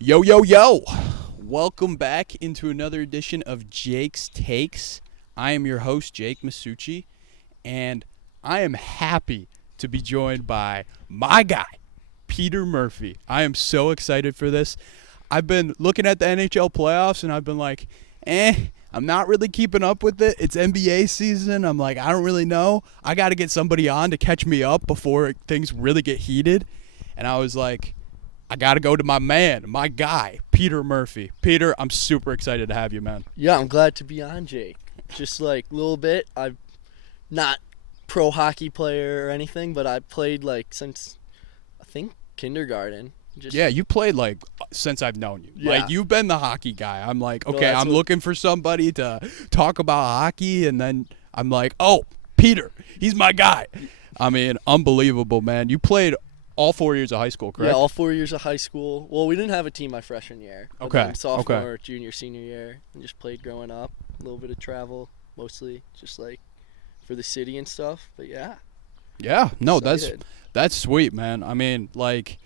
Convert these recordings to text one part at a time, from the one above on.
Yo, yo, yo! Welcome back into another edition of Jake's Takes. I am your host, Jake Masucci, and I am happy to be joined by my guy, Peter Murphy. I am so excited for this. I've been looking at the NHL playoffs, and I've been like, I'm not really keeping up with it. It's NBA season. I'm like, I don't really know. I got to get somebody on to catch me up before things really get heated. And I was like, I got to go to my man, my guy, Peter Murphy. Peter, I'm super excited to have you, man. Yeah, I'm glad to be on, Jake. Just like a little bit. I'm not pro hockey player or anything, but I played like since I think kindergarten. Yeah, you played like since I've known you. Yeah. Like you've been the hockey guy. I'm like, No, okay, I'm looking for somebody to talk about hockey, and then I'm like, oh, Peter, he's my guy. I mean, unbelievable, man. You played all 4 years of high school, correct? Yeah, all 4 years of high school. Well, we didn't have a team my freshman year. But Okay, then sophomore, okay. junior, senior year, and just played growing up. A little bit of travel, mostly just like for the city and stuff. But yeah. Yeah, no, Excited. that's sweet, man. I mean, like,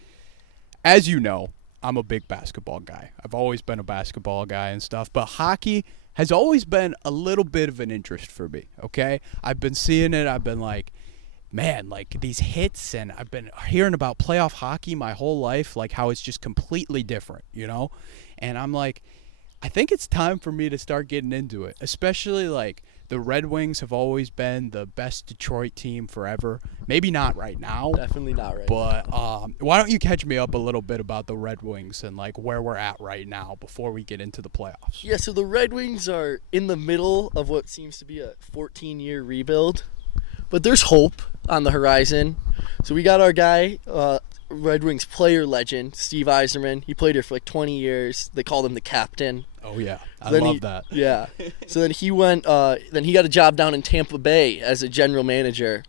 as you know, I'm a big basketball guy. I've always been a basketball guy and stuff, but hockey has always been a little bit of an interest for me, okay? I've been seeing it. I've been like, man, like these hits, and I've been hearing about playoff hockey my whole life, like how it's just completely different, you know? And I'm like, I think it's time for me to start getting into it, especially like the Red Wings have always been the best Detroit team forever. Maybe not right now. Definitely not right But now. why don't you catch me up a little bit about the Red Wings and like where we're at right now before we get into the playoffs? Yeah, so the Red Wings are in the middle of what seems to be a 14-year rebuild. But there's hope on the horizon. So we got our guy, Red Wings player legend, Steve Yzerman. He played here for like 20 years. They called him the captain. Oh yeah, I Then love he- that. Yeah. So then he went. Then he got a job down in Tampa Bay as a general manager.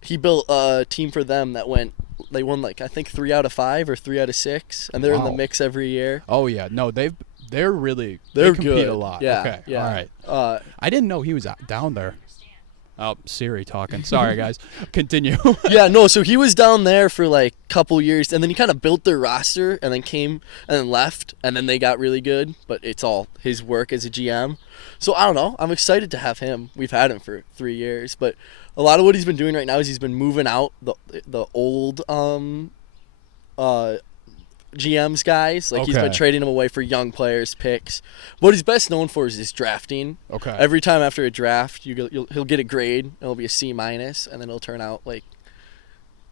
He built a team for them that went. They won like I think 3 out of 5 or 3 out of 6, and they're in the Wow. mix every year. Oh yeah, no, they're really They're they compete good. a lot. Yeah. Okay, Yeah. all right. I didn't know he was down there. Oh, Siri talking. Sorry guys. Continue. Yeah, no, so he was down there for like a couple years, and then he kind of built their roster, and then came and then left, and then they got really good, but it's all his work as a GM. So I don't know. I'm excited to have him. We've had him for 3 years, but a lot of what he's been doing right now is he's been moving out the old GM's guys. Like he's been Okay. trading them away for young players, picks. What he's best known for is his drafting. Okay. Every time after a draft, he'll get a grade. And it'll be a C minus, and then it'll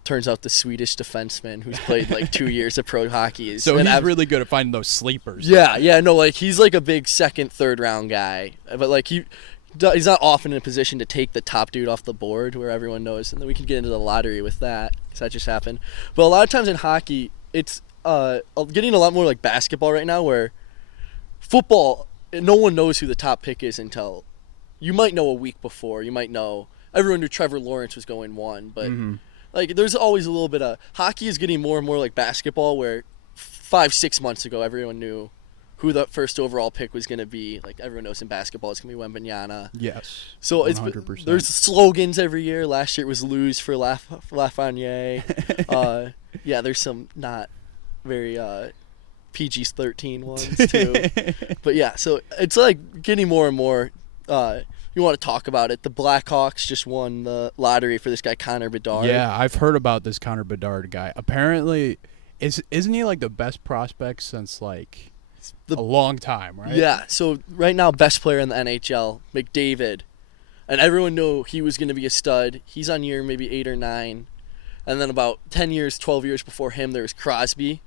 turns out the Swedish defenseman who's played like 2 years of pro hockey is. So and he's I've- really good at finding those sleepers. Yeah, no, like he's like a big second, third round guy, but like he's not often in a position to take the top dude off the board where everyone knows, and then we can get into the lottery with that because that just happened. But a lot of times in hockey, it's getting a lot more like basketball right now, where football, no one knows who the top pick is until you might know a week before. You might know everyone knew Trevor Lawrence was going 1, but like there's always a little bit of hockey is getting more and more like basketball, where 5-6 months ago everyone knew who the first overall pick was going to be. Like everyone knows in basketball it's going to be Wembanyama. Yes. So 100%. there's slogans every year. Last year it was lose for Lafreniere. Yeah, there's some not very PG-13 ones too. But yeah, so it's like getting more and more. You want to talk about it? The Blackhawks just won the lottery for this guy Connor Bedard. Yeah, I've heard about this Connor Bedard guy. Apparently, isn't he like the best prospect since like a long time, right? Yeah. So right now, best player in the NHL, McDavid, and everyone knew he was going to be a stud. He's on year maybe 8 or 9, and then about 10 years, 12 years before him, there was Crosby,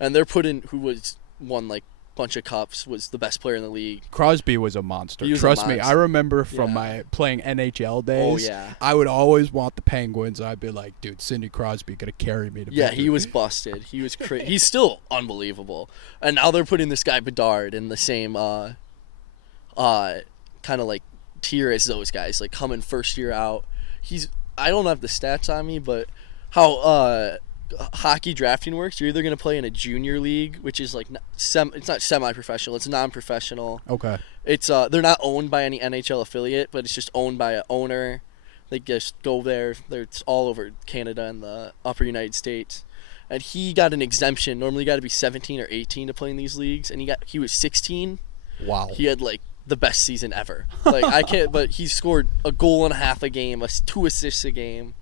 and they're who won like bunch of cups, was the best player in the league. Crosby was a monster. He was a Trust me, I monster. remember from Yeah. my playing NHL days. Oh, yeah. I would always want the Penguins. I'd be like, dude, Sidney Crosby gonna carry me to Yeah, victory. he was busted. He was he's still unbelievable. And now they're putting this guy Bedard in the same kind of like tier as those guys, like coming first year out. I don't have the stats on me, but how hockey drafting works, you're either going to play in a junior league, which is like it's not semi-professional, it's non-professional. Okay. It's they're not owned by any NHL affiliate, but it's just owned by an owner. They just go there. It's all over Canada and the upper United States. and he got an exemption. Normally, you got to be 17 or 18 to play in these leagues, and he was 16. Wow. He had like the best season ever. Like I can't, but he scored a goal and a half a game, 2 assists a game.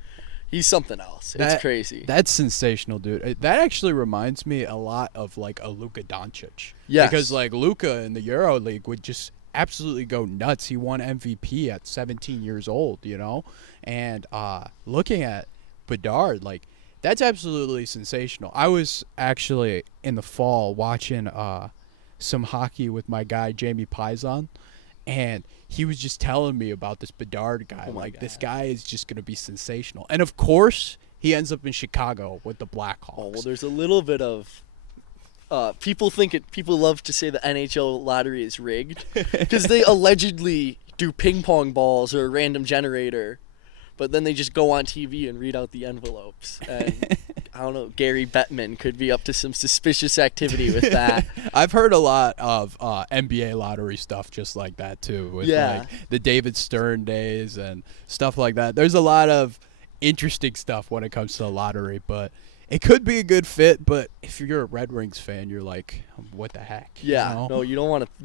He's something else. It's crazy. That's sensational, dude. That actually reminds me a lot of like a Luka Doncic. Yes. Because like Luka in the Euro League would just absolutely go nuts. He won MVP at 17 years old, you know? And looking at Bedard, like that's absolutely sensational. I was actually in the fall watching some hockey with my guy Jamie Pizon, and he was just telling me about this Bedard guy. Like, this guy is just going to be sensational. And, of course, he ends up in Chicago with the Blackhawks. Oh, well, there's a little bit of people love to say the NHL lottery is rigged because they allegedly do ping pong balls or a random generator, but then they just go on TV and read out the envelopes. And I don't know, Gary Bettman could be up to some suspicious activity with that. I've heard a lot of NBA lottery stuff just like that too, with like the David Stern days and stuff like that. There's a lot of interesting stuff when it comes to the lottery, but it could be a good fit. But if you're a Red Wings fan, you're like, what the heck? Yeah, you know? No, you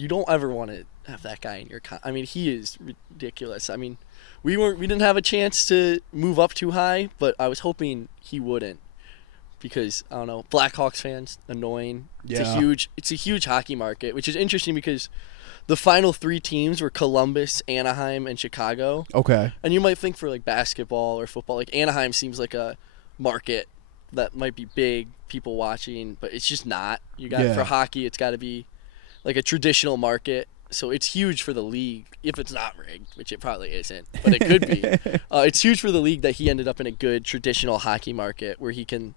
don't ever want to have that guy in your. I mean, he is ridiculous. I mean, we didn't have a chance to move up too high, but I was hoping he wouldn't. Because I don't know, Blackhawks fans annoying. It's a huge hockey market, which is interesting because the final 3 teams were Columbus, Anaheim, and Chicago. Okay. And you might think for like basketball or football, like Anaheim seems like a market that might be big, people watching, but it's just not. For hockey, it's got to be like a traditional market. So it's huge for the league if it's not rigged, which it probably isn't, but it could be. It's huge for the league that he ended up in a good traditional hockey market where he can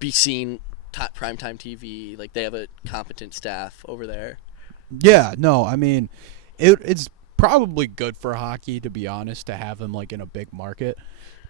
be seen top primetime TV. Like they have a competent staff over there. Yeah, no, I mean, it's probably good for hockey, to be honest, to have him like in a big market.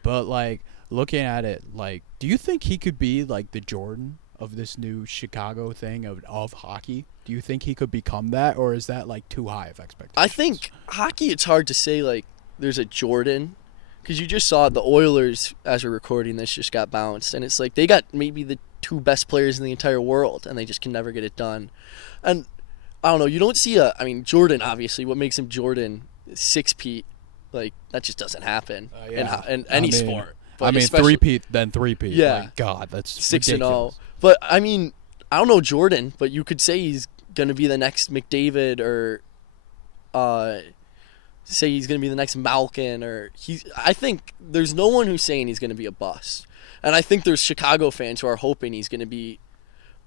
But like looking at it, like, do you think he could be like the Jordan of this new Chicago thing of hockey? Do you think he could become that, or is that like too high of expectations? I think hockey, it's hard to say like there's a Jordan. Because you just saw the Oilers, as we're recording this, just got bounced. And it's like they got maybe the 2 best players in the entire world, and they just can never get it done. And I don't know, you don't see Jordan, obviously, what makes him Jordan, 6-peat, like, that just doesn't happen in any sport. But 3-peat, then 3-peat. Yeah. Like, God, that's 6-0. But, I mean, I don't know Jordan, but you could say he's going to be the next McDavid or say he's going to be the next Malkin, I think there's no one who's saying he's going to be a bust. And I think there's Chicago fans who are hoping he's going to be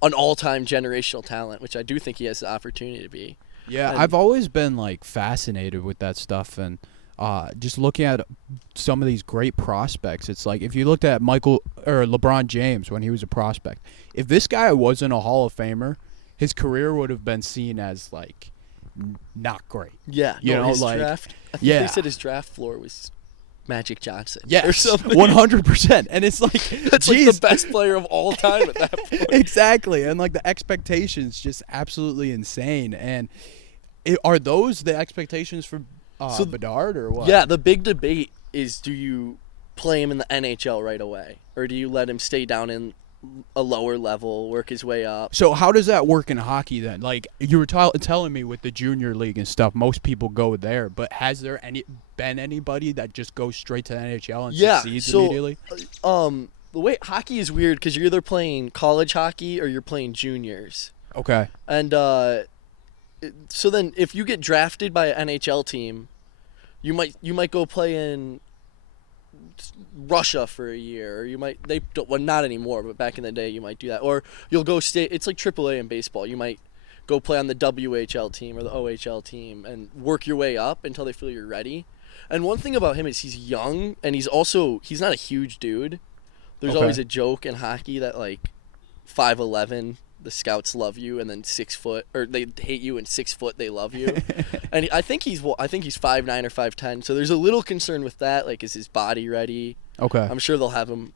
an all-time generational talent, which I do think he has the opportunity to be. Yeah, I've always been like fascinated with that stuff, and just looking at some of these great prospects. It's like if you looked at LeBron James when he was a prospect, if this guy wasn't a Hall of Famer, his career would have been seen as like not great. Yeah, his draft. I think they said his draft floor was Magic Johnson. Yeah, or something. 100%. And it's like that's like the best player of all time at that point. Exactly, and like the expectations just absolutely insane. And are those the expectations for Bedard or what? Yeah, the big debate is: do you play him in the NHL right away, or do you let him stay down in a lower level, work his way up? So how does that work in hockey then? Like you were telling me with the junior league and stuff, most people go there, but has there been anybody that just goes straight to the NHL and succeeds immediately? The way hockey is weird because you're either playing college hockey or you're playing juniors. Okay. And so then if you get drafted by an NHL team, you might go play in Russia for a year, or not anymore, but back in the day you might do that, or you'll go stay. It's like AAA in baseball. You might go play on the WHL team or the OHL team and work your way up until they feel you're ready. And one thing about him is he's young, and he's not a huge dude. There's always a joke in hockey that like 5'11", the scouts love you, and then 6 foot, or they hate you, and 6 foot they love you. And I think he's 5'9" or 5'10". So there's a little concern with that. Like, is his body ready? Okay. I'm sure they'll have him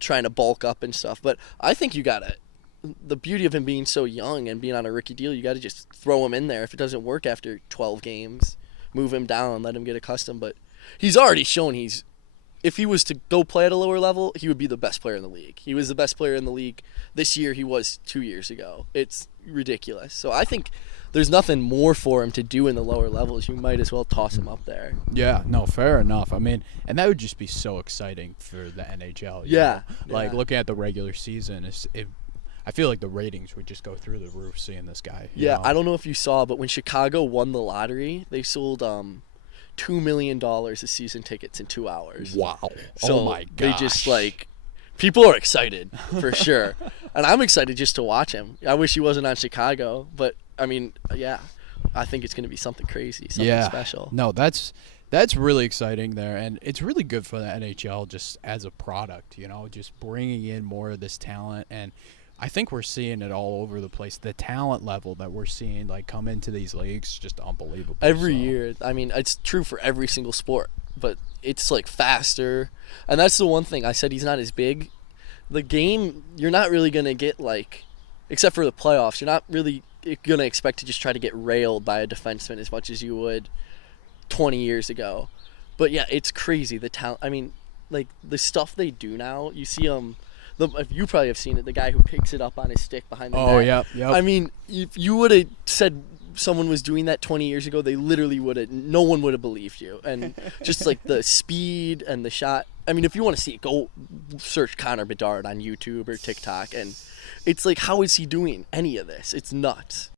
trying to bulk up and stuff. But I think the beauty of him being so young and being on a rookie deal, you got to just throw him in there. If it doesn't work after 12 games, move him down, let him get accustomed. But he's already shown he's if he was to go play at a lower level, he would be the best player in the league. He was the best player in the league this year. He was 2 years ago. It's ridiculous. So I think there's nothing more for him to do in the lower levels. You might as well toss him up there. Yeah, no, fair enough. I mean, and that would just be so exciting for the NHL. Yeah. Like, looking at the regular season, I feel like the ratings would just go through the roof seeing this guy. Yeah, I don't know if you saw, but when Chicago won the lottery, they sold $2 million of season tickets in 2 hours. Wow. So oh, my gosh. They just, people are excited, for sure. And I'm excited just to watch him. I wish he wasn't on Chicago, but, I mean, yeah, I think it's going to be something crazy, something special. No, that's really exciting there, and it's really good for the NHL just as a product, just bringing in more of this talent. And I think we're seeing it all over the place. The talent level that we're seeing come into these leagues is just unbelievable. Every year. I mean, it's true for every single sport, but it's faster. And that's the one thing. I said he's not as big. The game, you're not really going to get except for the playoffs, you're not really going to expect to just try to get railed by a defenseman as much as you would 20 years ago. But yeah, it's crazy. The talent, I mean, the stuff they do now, you see you probably have seen it, the guy who picks it up on his stick behind the net. Oh, yeah. I mean, if you would have said someone was doing that 20 years ago, they literally no one would have believed you. And just the speed and the shot. I mean, if you want to see it, go search Connor Bedard on YouTube or TikTok. And it's how is he doing any of this? It's nuts.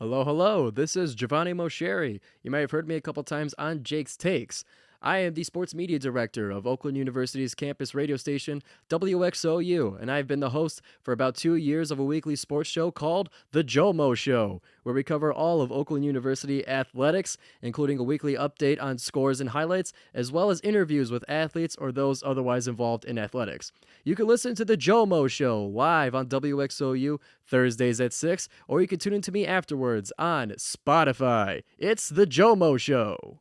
Hello. This is Giovanni Mosheri. You may have heard me a couple times on Jake's Takes. I am the sports media director of Oakland University's campus radio station, WXOU, and I've been the host for about 2 years of a weekly sports show called The Jomo Show, where we cover all of Oakland University athletics, including a weekly update on scores and highlights, as well as interviews with athletes or those otherwise involved in athletics. You can listen to The Jomo Show live on WXOU Thursdays at 6, or you can tune in to me afterwards on Spotify. It's The Jomo Show.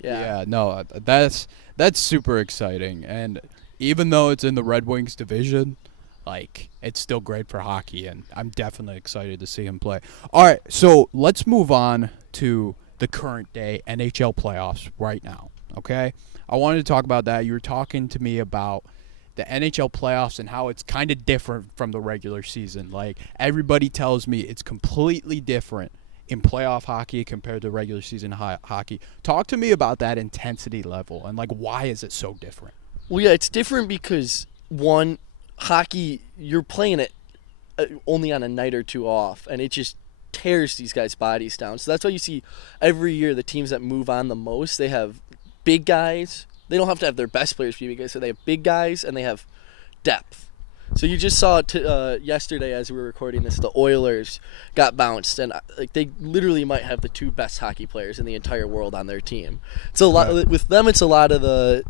Yeah, no, that's super exciting. And even though it's in the Red Wings division, it's still great for hockey, and I'm definitely excited to see him play. All right, so let's move on to the current day NHL playoffs right now, okay? I wanted to talk about that. You were talking to me about the NHL playoffs and how it's kind of different from the regular season. Everybody tells me it's completely different in playoff hockey compared to regular season hockey. Talk to me about that intensity level and why is it so different? Well, yeah, it's different because one, hockey, you're playing it only on a night or two off, and it just tears these guys' bodies down. So that's why you see every year the teams that move on the most, they have big guys. They don't have to have their best players be big guys, so they have big guys and they have depth. So you just saw yesterday as we were recording this, the Oilers got bounced, and they literally might have the two best hockey players in the entire world on their team. It's a lot with them. It's a lot of the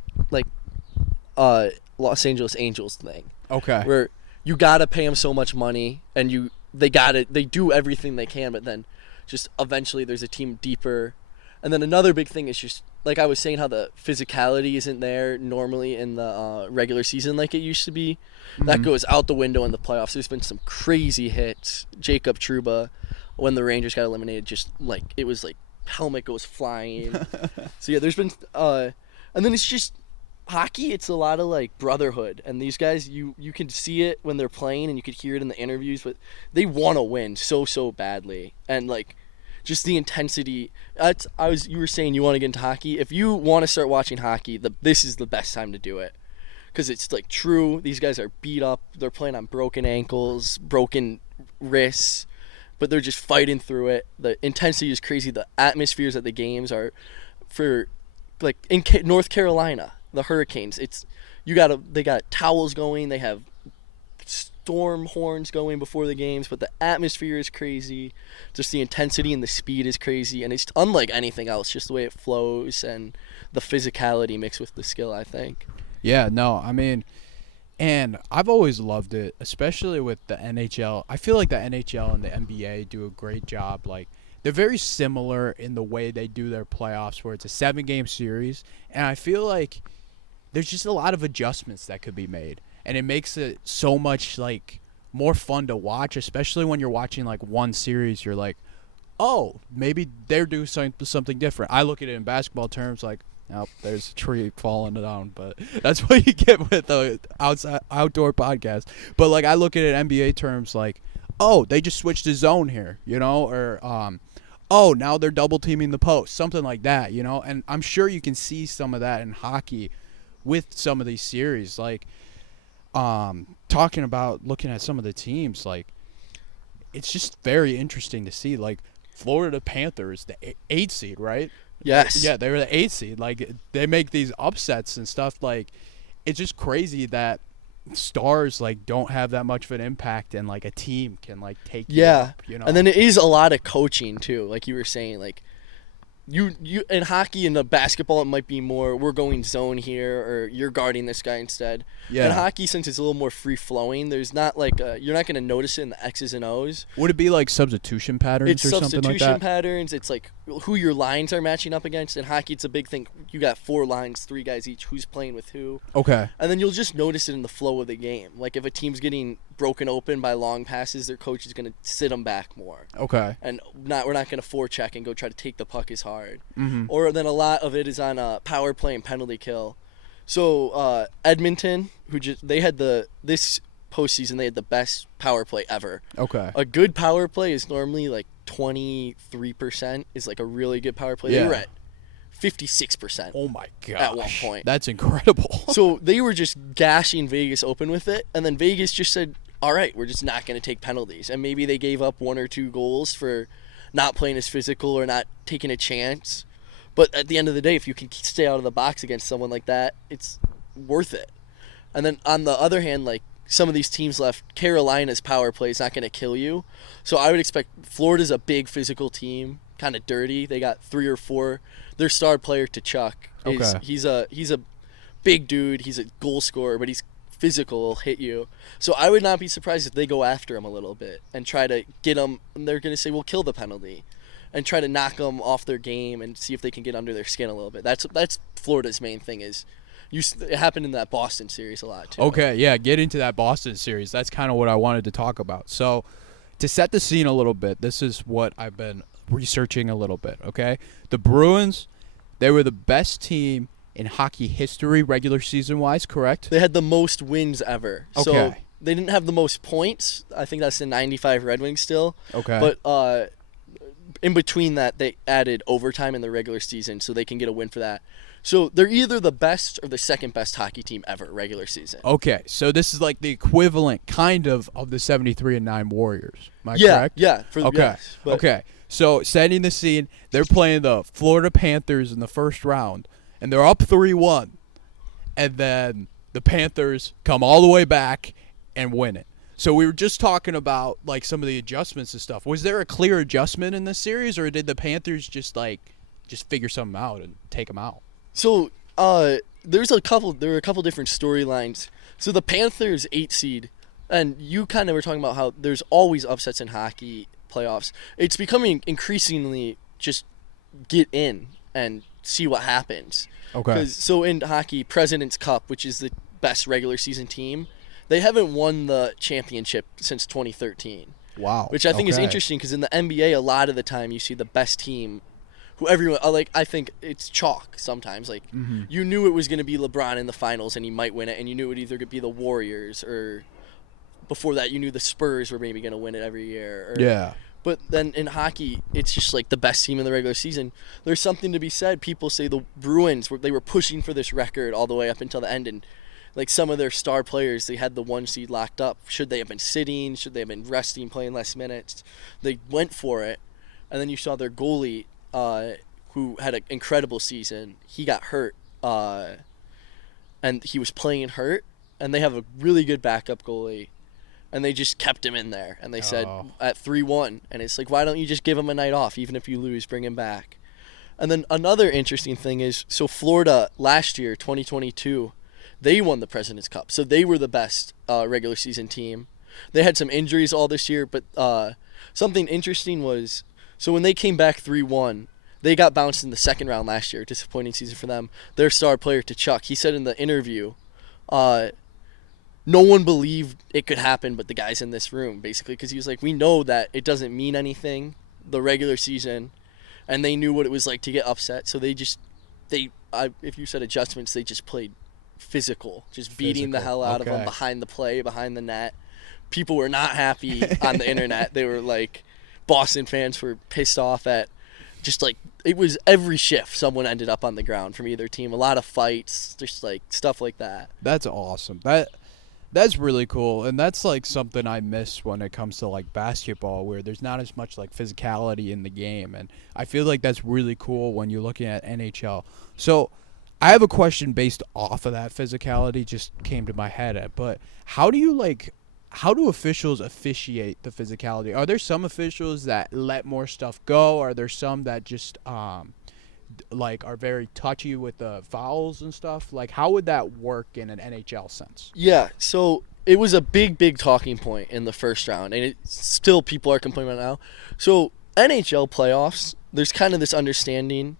Los Angeles Angels thing. Okay. Where you gotta pay them so much money, and they do everything they can, but then just eventually there's a team deeper. And then another big thing is just, like I was saying, how the physicality isn't there normally in the regular season like it used to be. Mm-hmm. That goes out the window in the playoffs. There's been some crazy hits. Jacob Trouba, when the Rangers got eliminated, just it was helmet goes flying. So yeah, there's been and then it's just hockey. It's a lot of brotherhood, and these guys, you can see it when they're playing, and you could hear it in the interviews, but they want to win so badly, and just the intensity. You were saying you want to get into hockey. If you want to start watching hockey, this is the best time to do it, because it's true. These guys are beat up. They're playing on broken ankles, broken wrists, but they're just fighting through it. The intensity is crazy. The atmospheres at the games are, for in North Carolina, the Hurricanes. They got towels going. They have storm horns going before the games, but the atmosphere is crazy. Just the intensity and the speed is crazy, and it's unlike anything else, just the way it flows and the physicality mixed with the skill, I think. Yeah, no, I mean, and I've always loved it, especially with the NHL. I feel like the NHL and the NBA do a great job. They're very similar in the way they do their playoffs, where it's a 7-game series, and I feel like there's just a lot of adjustments that could be made. And it makes it so much more fun to watch, especially when you're watching one series. You're oh, maybe they're doing something different. I look at it in basketball terms, Oh, there's a tree falling down, but that's what you get with the outdoor podcast. But like I look at it in NBA terms, like, oh, they just switched the zone here, or oh, now they're double teaming the post, something like that, And I'm sure you can see some of that in hockey with some of these series, like talking about looking at some of the teams, like it's just very interesting to see, like Florida Panthers, the 8th seed, right? Yes. Yeah, they were the 8th seed. Like they make these upsets and stuff. Like it's just crazy that stars like don't have that much of an impact, and like a team can like take you up, And then it is a lot of coaching too, like you were saying, like you in hockey and basketball it might be more we're going zone here or you're guarding this guy instead. Yeah. In hockey, since it's a little more free flowing, there's not like you're not going to notice it in the X's and O's. Would it be like substitution patterns It's or something like that? substitution patterns. It's like who your lines are matching up against. In hockey, it's a big thing. You got 4 lines, 3 guys each. Who's playing with who? Okay. And then you'll just notice it in the flow of the game. Like if a team's getting broken open by long passes, their coach is going to sit them back more. Okay. And we're not going to forecheck and go try to take the puck as hard. Mm-hmm. Or then a lot of it is on power play and penalty kill. So Edmonton, they had this postseason they had the best power play ever. Okay. A good power play is normally like 23% is like a really good power play. Yeah. They were at 56%. Oh my gosh. At one point. That's incredible. So they were just gashing Vegas open with it, and then Vegas just said, all right, we're just not going to take penalties. And maybe they gave up 1 or 2 goals for not playing as physical or not taking a chance. But at the end of the day, if you can stay out of the box against someone like that, it's worth it. And then on the other hand, like some of these teams left, Carolina's power play is not going to kill you. So I would expect Florida's a big physical team, kind of dirty. They got 3 or 4. Their star player, Tkachuk, he's a big dude. He's a goal scorer, but he's physical, will hit you. So I would not be surprised if they go after him a little bit and try to get him. And they're going to say, we'll kill the penalty. And try to knock them off their game and see if they can get under their skin a little bit. That's Florida's main thing is, it happened in that Boston series a lot too. Okay, yeah, get into that Boston series. That's kind of what I wanted to talk about. So, to set the scene a little bit, this is what I've been researching a little bit, okay? The Bruins, they were the best team in hockey history regular season-wise, correct? They had the most wins ever. Okay. So they didn't have the most points. I think that's the 95 Red Wings still. Okay. But in between that, they added overtime in the regular season, so they can get a win for that. So they're either the best or the second best hockey team ever regular season. Okay, so this is like the equivalent, kind of the 73-9 Warriors. Am I correct? Yeah. Okay. Okay. So setting the scene, they're playing the Florida Panthers in the first round, and they're up 3-1, and then the Panthers come all the way back and win it. So we were just talking about like some of the adjustments and stuff. Was there a clear adjustment in this series, or did the Panthers just figure something out and take them out? So there were a couple different storylines. So the Panthers 8 seed, and you kind of were talking about how there's always upsets in hockey playoffs. It's becoming increasingly just get in and see what happens. Okay. So in hockey, President's Cup, which is the best regular season team, they haven't won the championship since 2013. Wow. Which I think is interesting because in the NBA, a lot of the time you see the best team, who everyone I think it's chalk sometimes. Like you knew it was going to be LeBron in the finals and he might win it, and you knew it would either be the Warriors or before that you knew the Spurs were maybe going to win it every year. Yeah. But then in hockey, it's just like the best team in the regular season. There's something to be said. People say the Bruins they were pushing for this record all the way up until the end, and like some of their star players, they had the 1 seed locked up. Should they have been sitting? Should they have been resting, playing less minutes? They went for it, and then you saw their goalie, who had an incredible season. He got hurt, and he was playing hurt. And they have a really good backup goalie, and they just kept him in there. And they said at 3-1, and it's like, why don't you just give him a night off, even if you lose, bring him back? And then another interesting thing is, so Florida last year, 2022. They won the President's Cup, so they were the best regular season team. They had some injuries all this year, but something interesting was, so when they came back 3-1, they got bounced in the second round last year. Disappointing season for them. Their star player, Tkachuk, he said in the interview, no one believed it could happen but the guys in this room, basically, because he was like, we know that it doesn't mean anything, the regular season, and they knew what it was like to get upset, so they just if you said adjustments, they just played physical, just beating the hell out of them behind the play, behind the net. People were not happy on the internet. They were like, Boston fans were pissed off at just like, it was every shift someone ended up on the ground from either team. A lot of fights, just like stuff like that. That's awesome. That's really cool, and that's like something I miss when it comes to like basketball, where there's not as much like physicality in the game, and I feel like that's really cool when you're looking at NHL. So I have a question based off of that physicality, just came to my head, but how do officials officiate the physicality? Are there some officials that let more stuff go? Are there some that just like are very touchy with the fouls and stuff? Like, how would that work in an NHL sense? Yeah, so it was a big talking point in the first round, and it still people are complaining about it now. So NHL playoffs, there's kind of this understanding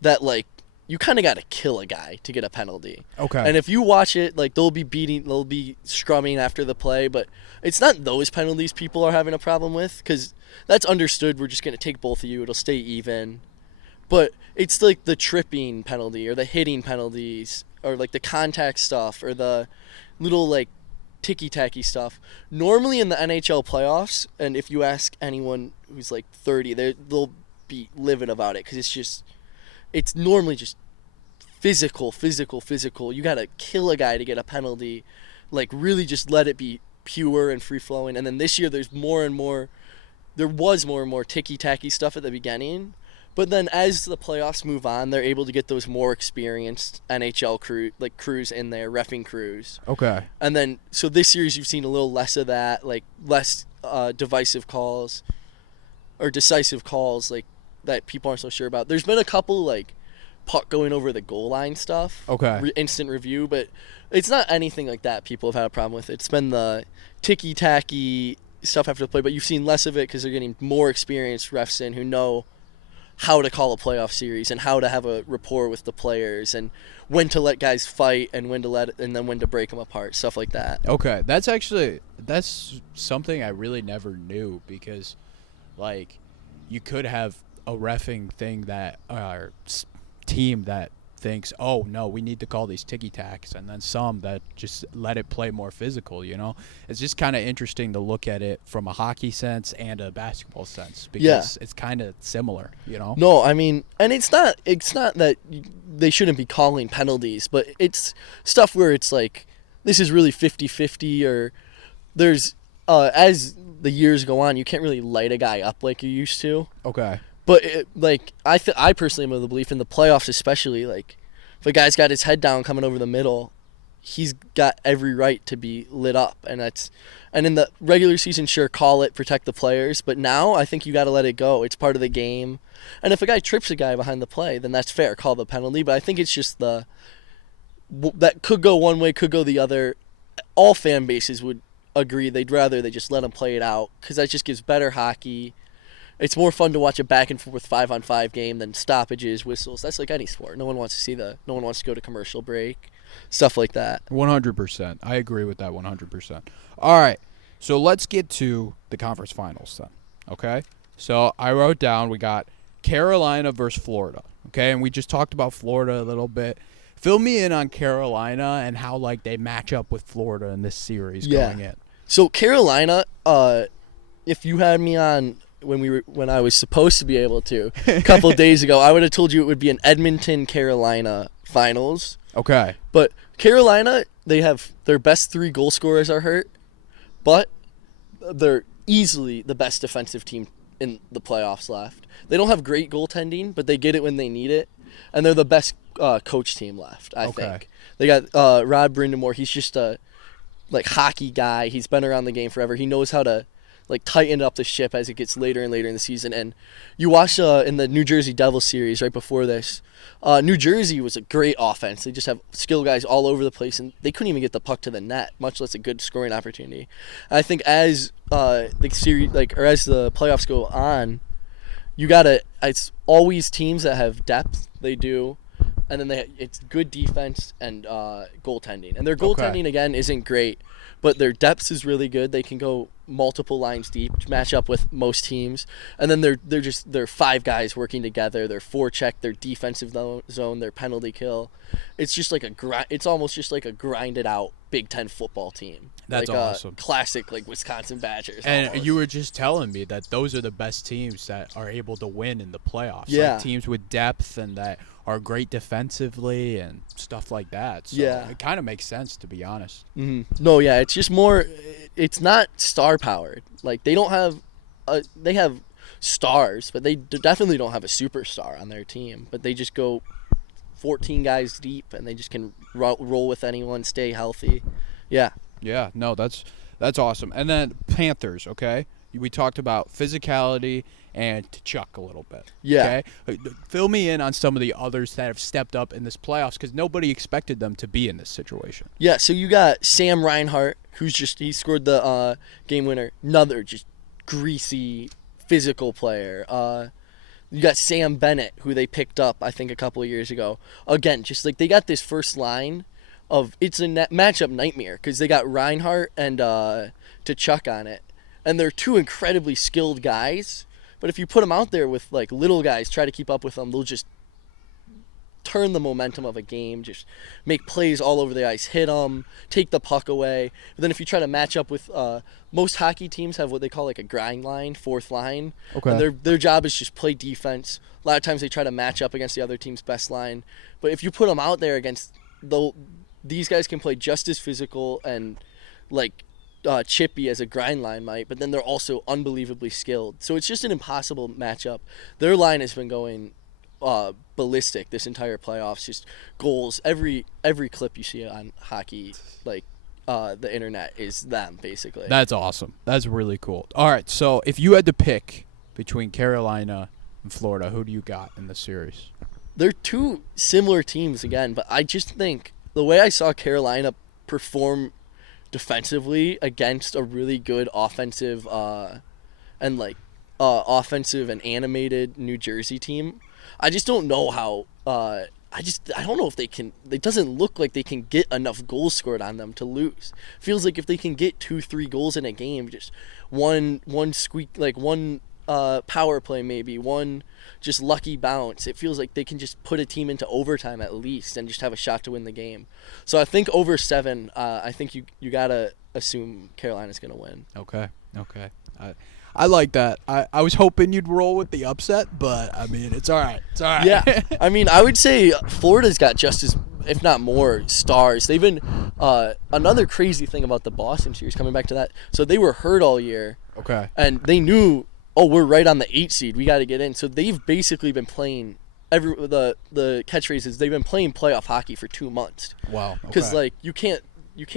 that like you kind of got to kill a guy to get a penalty. Okay. And if you watch it, like they'll be scrumming after the play, but it's not those penalties people are having a problem with, because that's understood. We're just going to take both of you. It'll stay even. But it's like the tripping penalty or the hitting penalties or like the contact stuff or the little like ticky-tacky stuff. Normally in the NHL playoffs, and if you ask anyone who's like 30, they'll be livid about it, because it's normally just physical. You got to kill a guy to get a penalty. Like, really just let it be pure and free-flowing. And then this year there was more and more ticky-tacky stuff at the beginning. But then as the playoffs move on, they're able to get those more experienced NHL crews in there, reffing crews. Okay. And then, so this series you've seen a little less of that, like less decisive calls, like that people aren't so sure about. There's been a couple like puck going over the goal line stuff. Okay. Instant review, but it's not anything like that people have had a problem with. It's been the ticky-tacky stuff after the play, but you've seen less of it because they're getting more experienced refs in who know how to call a playoff series and how to have a rapport with the players and when to let guys fight and when to break them apart, stuff like that. Okay, that's something I really never knew, because like you could have a reffing thing that team that thinks, oh no, we need to call these ticky-tacks, and then some that just let it play more physical, you know? It's just kind of interesting to look at it from a hockey sense and a basketball sense, because it's kind of similar, you know? No, I mean, and it's not that they shouldn't be calling penalties, but it's stuff where it's like, this is really 50-50, or there's, as the years go on, you can't really light a guy up like you used to. Okay. But I personally am of the belief in the playoffs, especially, like if a guy's got his head down coming over the middle, he's got every right to be lit up, and in the regular season, sure, call it, protect the players, but now I think you got to let it go. It's part of the game, and if a guy trips a guy behind the play, then that's fair, call the penalty. But I think it's just that could go one way, could go the other. All fan bases would agree they'd rather they just let them play it out, because that just gives better hockey. It's more fun to watch a back and forth 5-on-5 game than stoppages, whistles. That's like any sport. No one wants to go to commercial break, stuff like that. 100%. I agree with that 100%. All right, so let's get to the conference finals then, okay? So I wrote down we got Carolina versus Florida, okay? And we just talked about Florida a little bit. Fill me in on Carolina and how like they match up with Florida in this series going in. So Carolina, if you had me on when I was supposed to be able to a couple of days ago, I would have told you it would be an Edmonton-Carolina finals. Okay. But Carolina, they have their best 3 goal scorers are hurt, but they're easily the best defensive team in the playoffs left. They don't have great goaltending, but they get it when they need it, and they're the best coach team left, I think. They got Rod Brindamore. He's just a hockey guy. He's been around the game forever. He knows how to tighten up the ship as it gets later and later in the season. And you watch in the New Jersey Devils series right before this, New Jersey was a great offense. They just have skill guys all over the place, and they couldn't even get the puck to the net, much less a good scoring opportunity. And I think as the series, as the playoffs go on, it's always teams that have depth. They do. And then it's good defense and goaltending. And their goaltending, again, isn't great, but their depth is really good. They can go multiple lines deep, match up with most teams, and then they're 5 guys working together. Their forecheck, their defensive zone, their penalty kill. It's just like it's almost just like a grinded out Big Ten football team. That's like awesome. Classic like Wisconsin Badgers. And almost. you were just telling me that those are the best teams that are able to win in the playoffs. Yeah. Like teams with depth and that are great defensively and stuff like that. So Yeah. it kind of makes sense, to be honest. Mm-hmm. No, yeah, it's just more. It's not star powered. Like they don't have, they have stars, but they definitely don't have a superstar on their team. But they just go 14 guys deep, and they just can roll with anyone, stay healthy. Yeah. Yeah, no, that's awesome. And then Panthers, okay? We talked about physicality and to chuck a little bit. Yeah. Okay? Fill me in on some of the others that have stepped up in this playoffs because nobody expected them to be in this situation. Yeah, so you got Sam Reinhart, he scored the game winner. Another just greasy, physical player. You got Sam Bennett, who they picked up, I think, a couple of years ago. Again, just like they got this first line of it's a matchup nightmare because they got Reinhart and Tkachuk on it, and they're 2 incredibly skilled guys. But if you put them out there with like little guys, try to keep up with them, they'll just turn the momentum of a game, just make plays all over the ice, hit them, take the puck away. But then if you try to match up with most hockey teams have what they call like a grind line, 4th line. Okay. And their job is just play defense. A lot of times they try to match up against the other team's best line. But if you put them out there against these guys can play just as physical and like chippy as a grind line might, but then they're also unbelievably skilled. So it's just an impossible matchup. Their line has been going ballistic this entire playoffs. Just goals. Every clip you see on hockey, like the internet, is them basically. That's awesome. That's really cool. All right, so if you had to pick between Carolina and Florida, who do you got in the series? They're 2 similar teams again, but I just think the way I saw Carolina perform defensively against a really good offensive offensive and animated New Jersey team, I just don't know how. I don't know if they can. It doesn't look like they can get enough goals scored on them to lose. Feels like if they can get 2-3 goals in a game, just one squeak, like one power play, maybe one just lucky bounce, it feels like they can just put a team into overtime at least and just have a shot to win the game. So I think over 7, I think you gotta assume Carolina's gonna win. Okay. I like that. I was hoping you'd roll with the upset, but I mean, it's all right. It's all right. Yeah, I mean, I would say Florida's got just as, if not more, stars. They've been another crazy thing about the Boston series, coming back to that. So they were hurt all year. Okay. And they knew, we're right on the 8 seed. We got to get in. So they've basically been playing the catchphrase is they've been playing playoff hockey for 2 months. Wow. Because like you can't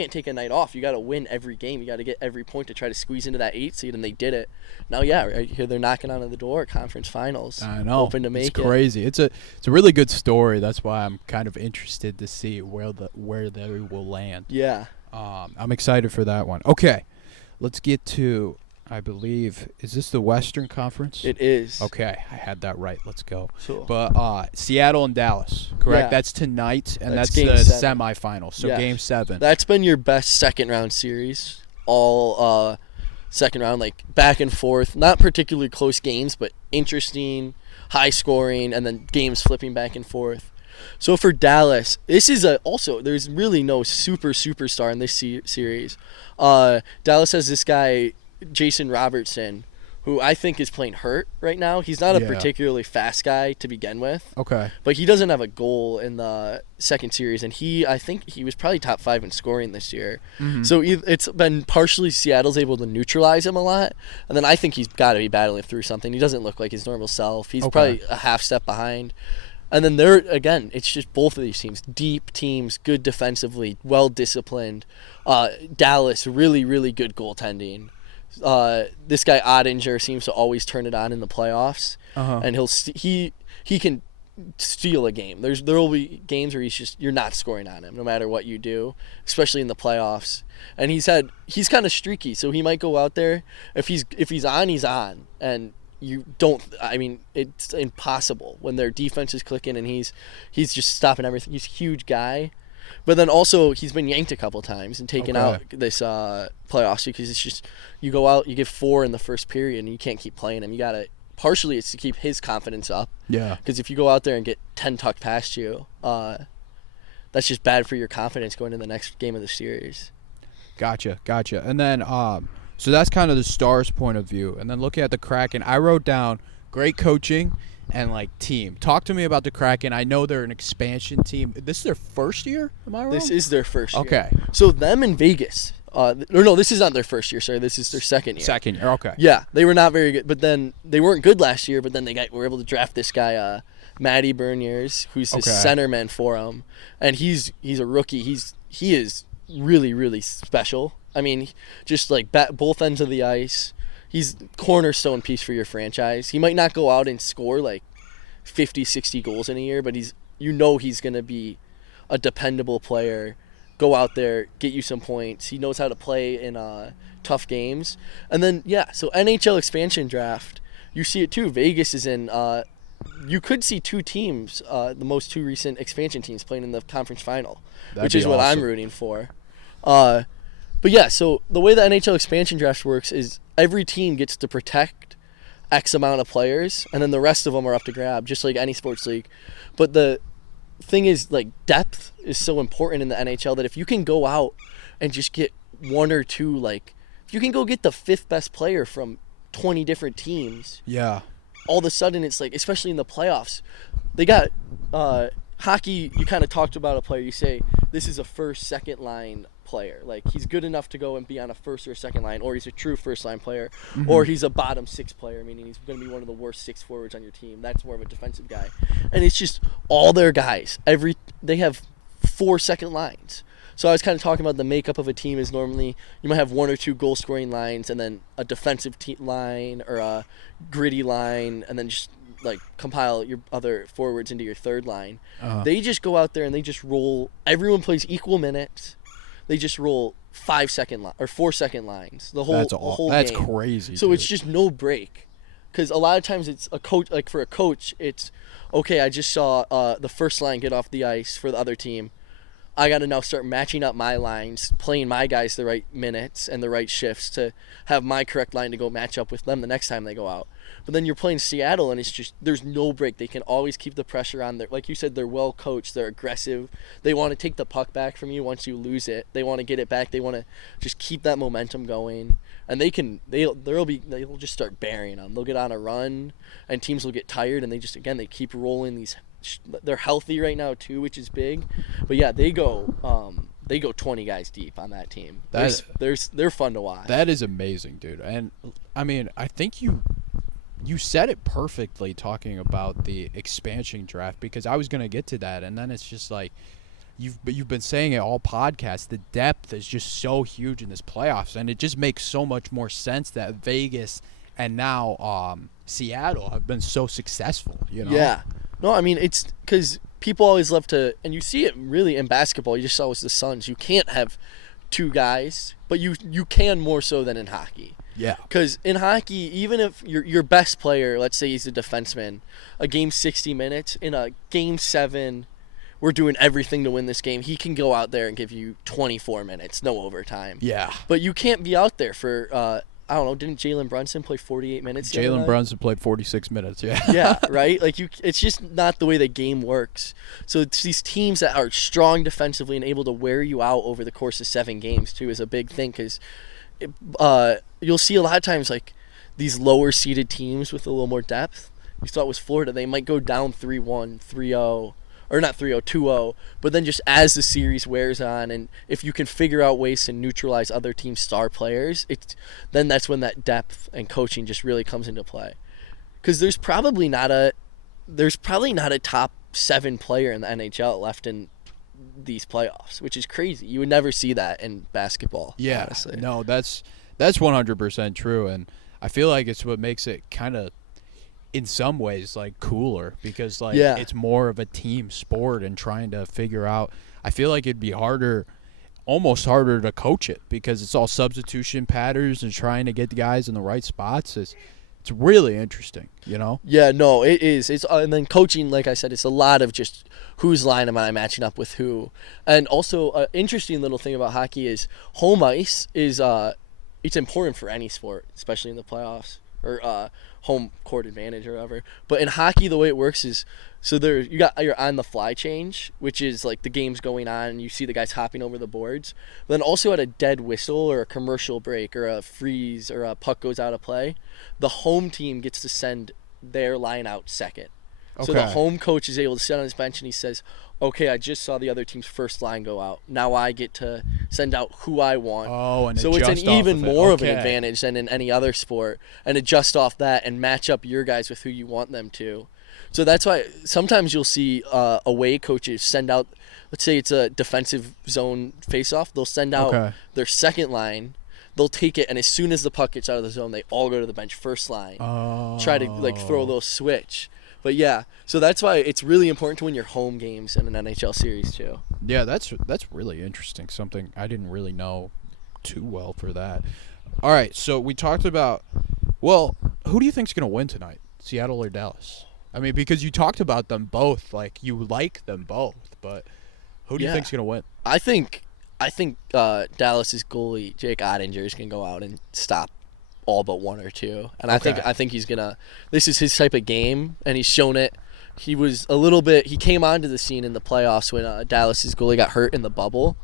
take a night off. You got to win every game. You got to get every point to try to squeeze into that 8 seed, and they did it. Now, right here they're knocking on the door at conference finals. I know. Hoping to make it's crazy. It's a really good story. That's why I'm kind of interested to see where they will land. Yeah. I'm excited for that one. Okay, let's get to. I believe, is this the Western Conference? It is. Okay, I had that right. Let's go. Cool. But Seattle and Dallas, correct? Yeah. That's tonight, and that's game the 7. semifinal. So Yeah. game 7. That's been your best second round series. All second round, like back and forth. Not particularly close games, but interesting, high scoring, and then games flipping back and forth. So for Dallas, this is also there's really no superstar in this series. Dallas has this guy, Jason Robertson, who I think is playing hurt right now. He's not a particularly fast guy to begin with. Okay. But he doesn't have a goal in the second series, and I think he was probably top 5 in scoring this year. Mm-hmm. So it's been partially Seattle's able to neutralize him a lot, and then I think he's got to be battling through something. He doesn't look like his normal self. He's probably a half step behind. And then again, it's just both of these teams, deep teams, good defensively, well-disciplined. Dallas, really, really good goaltending. This guy Ottinger seems to always turn it on in the playoffs, and he can steal a game. There will be games where you're not scoring on him no matter what you do, especially in the playoffs. And he's kind of streaky, so he might go out there if he's on, he's on, and you don't. I mean, it's impossible when their defense is clicking and he's just stopping everything. He's a huge guy. But then also he's been yanked a couple times and taken Okay. out this playoffs because it's just you go out, you give 4 in the first period, and you can't keep playing him. You gotta partially it's to keep his confidence up. Yeah. Because if you go out there and get 10 tucked past you, that's just bad for your confidence going to the next game of the series. Gotcha. And then, so that's kind of the Stars' point of view. And then looking at the Kraken, I wrote down great coaching and, like, team. Talk to me about the Kraken. I know they're an expansion team. This is their first year? Am I wrong? This is their first year. Okay. So them in Vegas. No, this is not their first year. Sorry, this is their second year. Second year. Okay. Yeah, they were not very good. But then they weren't good last year, but then were able to draft this guy, Matty Beniers, who's the centerman for them. And he's a rookie. He is really, really special. I mean, just like both ends of the ice. He's cornerstone piece for your franchise. He might not go out and score like 50, 60 goals in a year, but he's going to be a dependable player. Go out there, get you some points. He knows how to play in tough games. And then, so NHL expansion draft, you see it too. Vegas is in you could see 2 teams, the most 2 recent expansion teams playing in the conference final, which is what I'm rooting for. But so the way the NHL expansion draft works is every team gets to protect X amount of players, and then the rest of them are up to grab, just like any sports league. But the thing is, like, depth is so important in the NHL that if you can go out and just get 1 or 2, like, if you can go get the 5th best player from 20 different teams, all of a sudden it's like, especially in the playoffs, they got hockey. You kind of talked about a player. You say this is a first, second line player. Like, he's good enough to go and be on a first or second line, or he's a true first line player, or he's a bottom 6 player, meaning he's going to be one of the worst 6 forwards on your team. That's more of a defensive guy. And it's just all their guys. They have 4 second lines. So I was kind of talking about the makeup of a team is normally you might have 1 or 2 goal scoring lines, and then a defensive line or a gritty line, and then just like compile your other forwards into your third line. They just go out there and they just roll. Everyone plays equal minutes. They just roll 5 second or 4 second lines. The whole That's game. crazy. So dude. it's just no break. Because a lot of times it's a coach. Like for a coach, it's okay. I just saw the first line get off the ice for the other team. I got to now start matching up my lines, playing my guys the right minutes and the right shifts to have my correct line to go match up with them the next time they go out. But then you're playing Seattle, and it's just there's no break. They can always keep the pressure on. Like you said, they're well coached. They're aggressive. They want to take the puck back from you once you lose it. They want to get it back. They want to just keep that momentum going. And they'll just start burying them. They'll get on a run, and teams will get tired, and they keep rolling these. They're healthy right now too, which is big. But yeah, they go 20 guys deep on that team. They're fun to watch. That is amazing, dude. And I mean, I think you said it perfectly talking about the expansion draft, because I was going to get to that, and then it's just like you've been saying it all podcasts. The depth is just so huge in this playoffs, and it just makes so much more sense that Vegas and now Seattle have been so successful. You know? Yeah. No, I mean, it's because people always love to, and you see it really in basketball. You just saw it with the Suns. You can't have 2 guys, but you can more so than in hockey. Yeah. Because in hockey, even if your best player, let's say he's a defenseman, a game 60 minutes, in a game 7, we're doing everything to win this game, he can go out there and give you 24 minutes, no overtime. Yeah. But you can't be out there for, I don't know, didn't Jalen Brunson play 48 minutes? Jalen Brunson played 46 minutes, yeah. Yeah, right? Like it's just not the way the game works. So it's these teams that are strong defensively and able to wear you out over the course of 7 games, too, is a big thing, because you'll see a lot of times, like, these lower-seeded teams with a little more depth. You saw it was Florida. They might go down 3-1, 3-0, or not 3-0, 2-0, but then just as the series wears on, and if you can figure out ways to neutralize other teams' star players, then that's when that depth and coaching just really comes into play. Because there's probably not a top 7 player in the NHL left in these playoffs, which is crazy. You would never see that in basketball. Yeah, honestly. No, that's 100% true, and I feel like it's what makes it kind of, in some ways, like, cooler, because it's more of a team sport and trying to figure out. I feel like it'd be almost harder to coach it, because it's all substitution patterns and trying to get the guys in the right spots. It's really interesting, you know? Yeah, no, it is. It's and then coaching, like I said, it's a lot of just whose line am I matching up with who. And also, an interesting little thing about hockey is home ice is it's important for any sport, especially in the playoffs, or home court advantage or whatever. But in hockey, the way it works is so you're on the fly change, which is like the game's going on and you see the guys hopping over the boards. But then also at a dead whistle or a commercial break or a freeze or a puck goes out of play, the home team gets to send their line out second. Okay. So the home coach is able to sit on his bench and he says, okay, I just saw the other team's first line go out. Now I get to send out who I want. Oh, and so it's adjust an off even of it. more of an Okay. advantage than in any other sport, and adjust off that and match up your guys with who you want them to. So that's why sometimes you'll see away coaches send out, let's say it's a defensive zone face-off, they'll send out Okay. their second line, they'll take it, and as soon as the puck gets out of the zone, they all go to the bench first line. Try to like throw those switch. But yeah, so that's why it's really important to win your home games in an NHL series too. Yeah, that's really interesting. Something I didn't really know too well for that. All right, so we talked about, well, who do you think's going to win tonight? Seattle or Dallas? I mean, because you talked about them both, like you like them both, but who do you think's going to win? I think Dallas's goalie Jake Ottinger is gonna go out and stop all but one or two, and Okay. I think he's gonna. This is his type of game, and he's shown it. He was a little bit. He came onto the scene in the playoffs when Dallas's goalie got hurt in the bubble,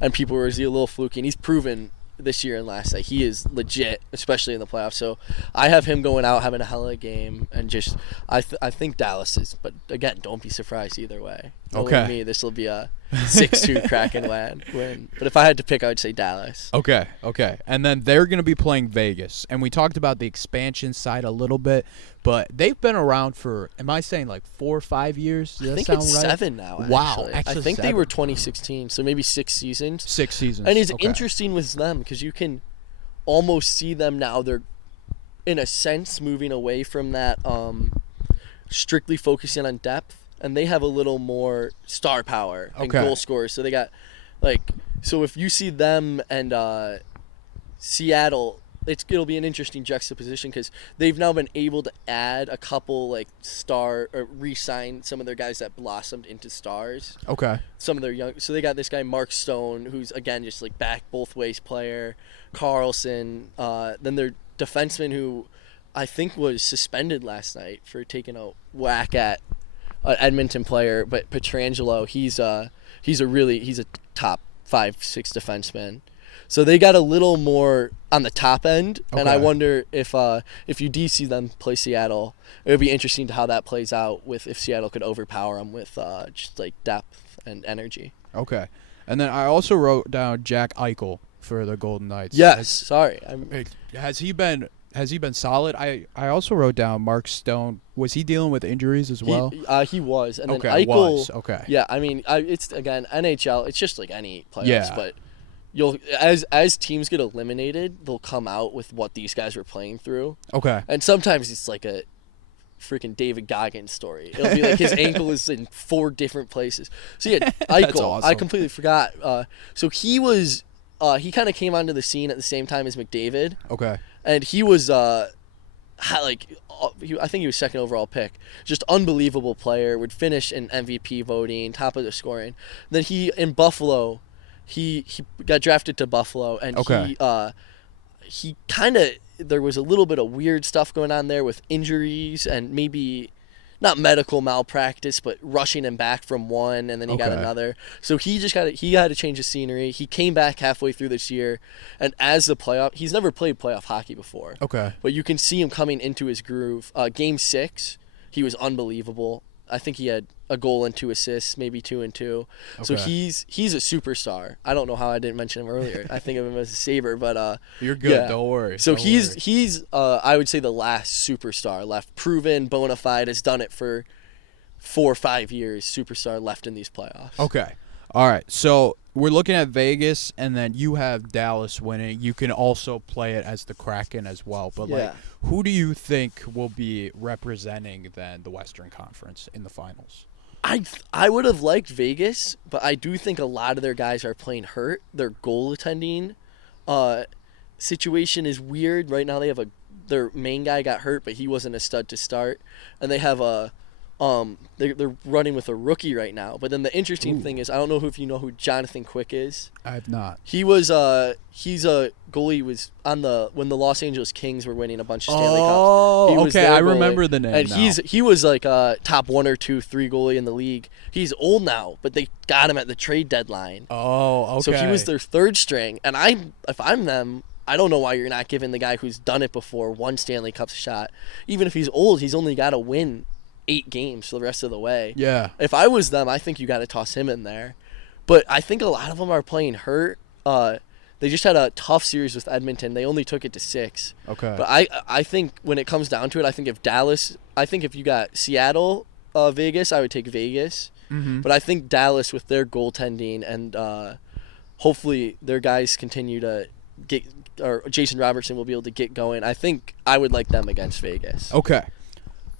and people were, is he a little fluky? And he's proven this year and last night he is legit, especially in the playoffs. So I have him going out having a hell of a game, and just I think Dallas is. But again, don't be surprised either way. Knowing Okay. me, this will be a 6-2 Kraken win. But if I had to pick, I would say Dallas. Okay. And then they're going to be playing Vegas. And we talked about the expansion side a little bit, but they've been around for, am I saying like 4 or 5 years? Does I that think sound it's right? 7 now. Wow, Actually. actually I think 7. they were 2016, so maybe 6 seasons. 6 seasons. And it's Okay. interesting with them because you can almost see them now. They're, in a sense, moving away from that strictly focusing on depth, and they have a little more star power and Okay. goal scorers. So they got, so if you see them and Seattle, it'll be an interesting juxtaposition because they've now been able to add a couple star or re-sign some of their guys that blossomed into stars. Okay. Some of their young, so they got this guy Mark Stone, who's again just back both ways player. Carlson, then their defenseman who I think was suspended last night for taking a whack at an Edmonton player, but Pietrangelo, he's a top 5-6 defenseman. So they got a little more on the top end, and I Okay. wonder if you do see them play Seattle, it would be interesting to how that plays out with if Seattle could overpower them with just depth and energy. Okay. And then I also wrote down Jack Eichel for the Golden Knights. Yes, sorry. Has he been solid? I also wrote down Mark Stone. Was he dealing with injuries as well? He was, and Okay, then Eichel. was. Okay. Yeah, I mean, it's again NHL. It's just like any playoffs, Yeah. but you'll as teams get eliminated, they'll come out with what these guys were playing through, Okay. and sometimes it's like a freaking David Goggins story. It'll be like his ankle is in 4 different places. So yeah, Eichel. That's awesome. I completely forgot. So he was. He kind of came onto the scene at the same time as McDavid. Okay. And he was I think he was second overall pick. Just unbelievable player. Would finish in MVP voting, top of the scoring. Then he in Buffalo, he got drafted to Buffalo, and Okay. he kind of, there was a little bit of weird stuff going on there with injuries and maybe not medical malpractice, but rushing him back from one, and then he got Okay. another. So he had to change his scenery. He came back halfway through this year, and as the playoff, he's never played playoff hockey before. Okay. But you can see him coming into his groove. Game 6, he was unbelievable. I think he had a goal and 2 assists, maybe 2 and 2. So Okay. he's a superstar. I don't know how I didn't mention him earlier. I think of him as a Sabre, but You're good. yeah. Don't worry. So Don't he's worry. I would say the last superstar left, proven, bona fide, has done it for 4 or 5 years. Superstar left in these playoffs. Okay. All right. So we're looking at Vegas, and then you have Dallas winning. You can also play it as the Kraken as well. But Yeah. who do you think will be representing then the Western Conference in the finals? I would have liked Vegas, but I do think a lot of their guys are playing hurt. Their goaltending situation is weird. Right now they have a their main guy got hurt, but he wasn't a stud to start, and they have they're running with a rookie right now. But then the interesting thing is, I don't know if you know who Jonathan Quick is. I have not. He was he's a goalie. Was on when the Los Angeles Kings were winning a bunch of Stanley Cups. Oh, was okay, their I goalie. remember the name. And now. he was like a top 1 or 2, 3 goalie in the league. He's old now, but they got him at the trade deadline. Oh, okay. So he was their 3rd string, and if I'm them, I don't know why you're not giving the guy who's done it before, won Stanley Cups a shot. Even if he's old, he's only got to win 8 games for the rest of the way. Yeah. If I was them, I think you got to toss him in there. But I think a lot of them are playing hurt. They just had a tough series with Edmonton. They only took it to 6. Okay. But I think when it comes down to it, I think if you got Seattle, Vegas, I would take Vegas. Mm-hmm. But I think Dallas with their goaltending and hopefully their guys continue to get, or Jason Robertson will be able to get going. I think I would like them against Vegas. Okay.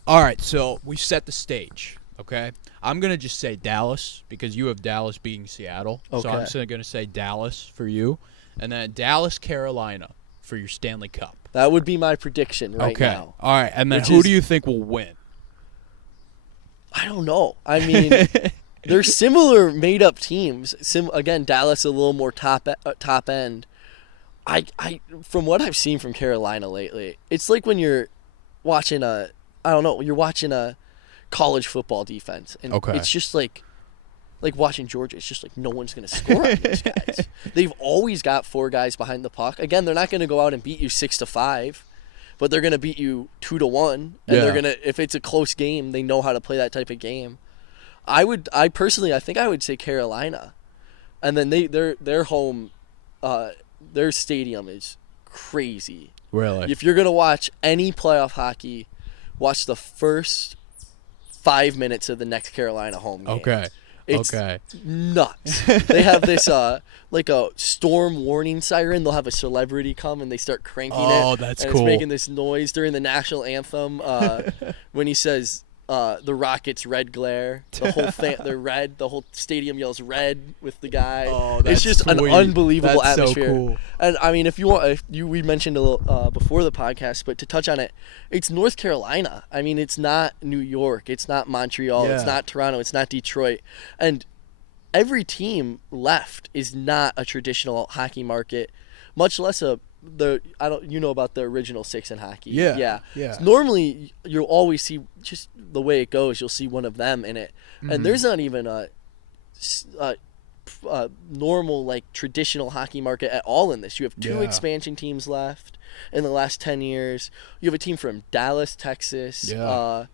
All right, so we set the stage, okay? I'm going to just say Dallas because you have Dallas beating Seattle. Okay. So I'm still going to say Dallas for you. And then Dallas, Carolina for your Stanley Cup. That would be my prediction right okay. now. All right, and then Which who is- do you think will win? I don't know. I mean, they're similar made-up teams. Again, Dallas a little more top end. I from what I've seen from Carolina lately, it's like when you're watching you're watching a college football defense, and Okay. it's just like watching Georgia. It's just like no one's going to score on these guys. They've always got 4 guys behind the puck. Again, they're not going to go out and beat you 6-5, but they're going to beat you 2-1, and they're going to, if it's a close game, they know how to play that type of game. I think I would say Carolina, and then their home, their stadium is crazy. Really? If you're going to watch any playoff hockey, watch the first 5 minutes of the next Carolina home game. Okay. It's okay. nuts. They have this like a storm warning siren. They'll have a celebrity come and they start cranking it. Oh, that's and cool. It's making this noise during the national anthem when he says the Rockets red glare. The whole they're red. The whole stadium yells red with the guy. Oh, that's it's just sweet. an unbelievable That's atmosphere. so cool. And I mean, if you want, we mentioned a little before the podcast, but to touch on it, it's North Carolina. I mean, it's not New York, it's not Montreal, it's Yeah. not Toronto, it's not Detroit, and every team left is not a traditional hockey market, much less you know about the original 6 in hockey. Yeah. Normally, you'll always see, just the way it goes, you'll see one of them in it, and there's not even a normal like traditional hockey market at all in this. You have 2 Yeah. expansion teams left in the last 10 years. You have a team from Dallas, Texas. Yeah.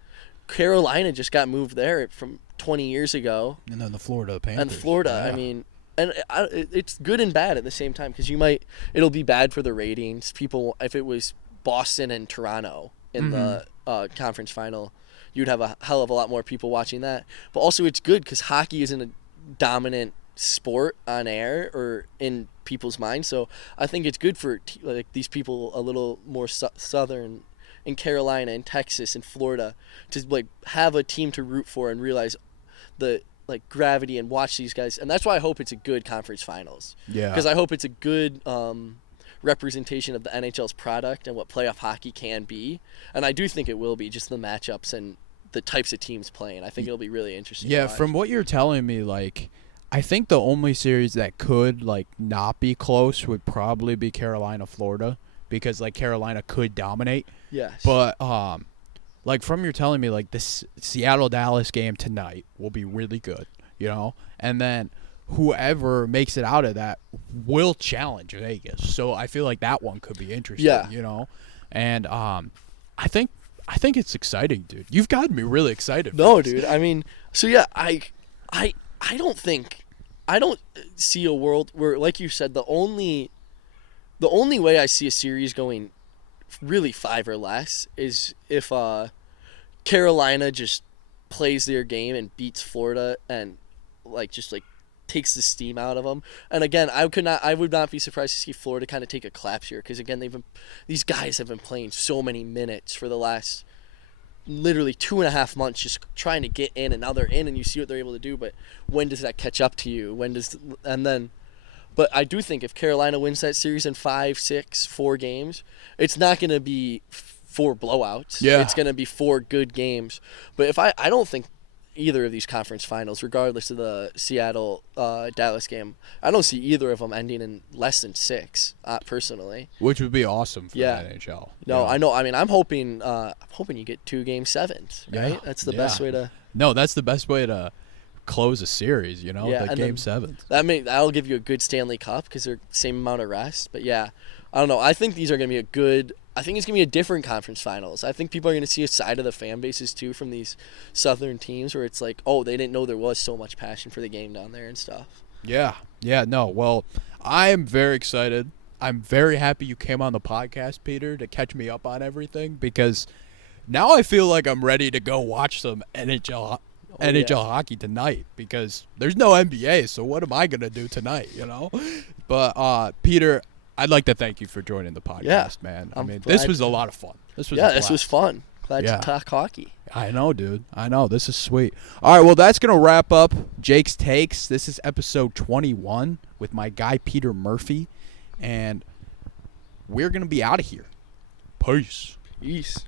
Carolina just got moved there from 20 years ago. And then the Florida Panthers. And Florida, yeah. I mean, and it's good and bad at the same time because it'll be bad for the ratings. People, if it was Boston and Toronto in the conference final, you'd have a hell of a lot more people watching that. But also it's good because hockey isn't a dominant sport on air or in people's minds. So I think it's good for like these people a little more southern in Carolina and Texas and Florida to like have a team to root for and realize the like gravity and watch these guys. And that's why I hope it's a good conference finals. Yeah. Because I hope it's a good representation of the NHL's product and what playoff hockey can be. And I do think it will be, just the matchups and the types of teams playing. I think it'll be really interesting. Yeah, to watch. from what you're telling me, like, I think the only series that could, like, not be close would probably be Carolina-Florida because, like, Carolina could dominate. Yes. But, like, from you're telling me, like, this Seattle-Dallas game tonight will be really good, you know? And then whoever makes it out of that will challenge Vegas. So I feel like that one could be interesting, Yeah. you know? And I think it's exciting, dude. You've gotten me really excited. No, for this. dude. I mean, so yeah, I don't see a world where, like you said, the only way I see a series going really 5 or less is if Carolina just plays their game and beats Florida and just takes the steam out of them. And again, I would not be surprised to see Florida kind of take a collapse here because again, these guys have been playing so many minutes for the last literally 2.5 months just trying to get in, and now they're in and you see what they're able to do, but when does that catch up to you? But I do think if Carolina wins that series in 5, 6, 4 games, it's not going to be 4 blowouts. Yeah. It's going to be 4 good games. But if I don't think either of these conference finals, regardless of the Seattle Dallas game, I don't see either of them ending in less than 6, personally. Which would be awesome for Yeah. the NHL. No, I know. I mean, I'm hoping you get 2 game 7s, right? Yeah. That's the best way to. No, that's the best way to close a series, Yeah, the and game then 7. That'll give you a good Stanley Cup because they're same amount of rest. But yeah, I don't know. I think these are going to be a good. I think it's going to be a different conference finals. I think people are going to see a side of the fan bases too from these southern teams where it's like, oh, they didn't know there was so much passion for the game down there and stuff. Yeah. No. Well, I am very excited. I'm very happy you came on the podcast, Peter, to catch me up on everything because now I feel like I'm ready to go watch some NHL hockey tonight because there's no NBA, so what am I going to do tonight, But, Peter, I'd like to thank you for joining the podcast, man. I mean, this was a lot of fun. This was fun. Glad to talk hockey. I know, dude. I know. This is sweet. All right, well, that's going to wrap up Jake's Takes. This is episode 21 with my guy, Peter Murphy, and we're going to be out of here. Peace. Peace.